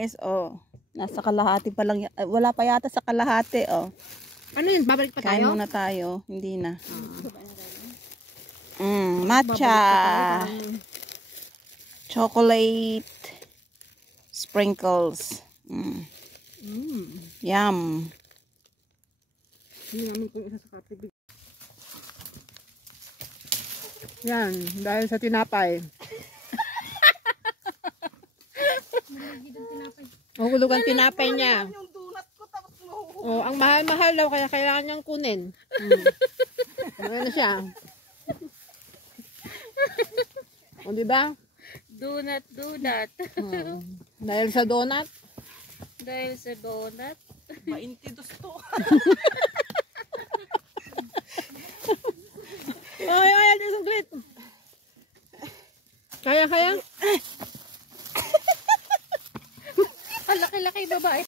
guys. Oh, nasa kalahati pa lang. Wala pa yata sa kalahati. Oh. Ano yun? Babalik pa tayo? Kain muna tayo. Hindi na. Matcha. Chocolate. Sprinkles. Yum. Hindi namin kung isa sa kape. Yan, dahil sa tinapay. Mahulugan tinapay niya. Oh, ang mahal-mahal daw kaya kailangan niyang kunin. Ano siya? O, diba? Donut. Dahil sa donut. Dahil sa donut. 22 to. Ay, ito yung glit. Kaya? Ang laki-laki babae.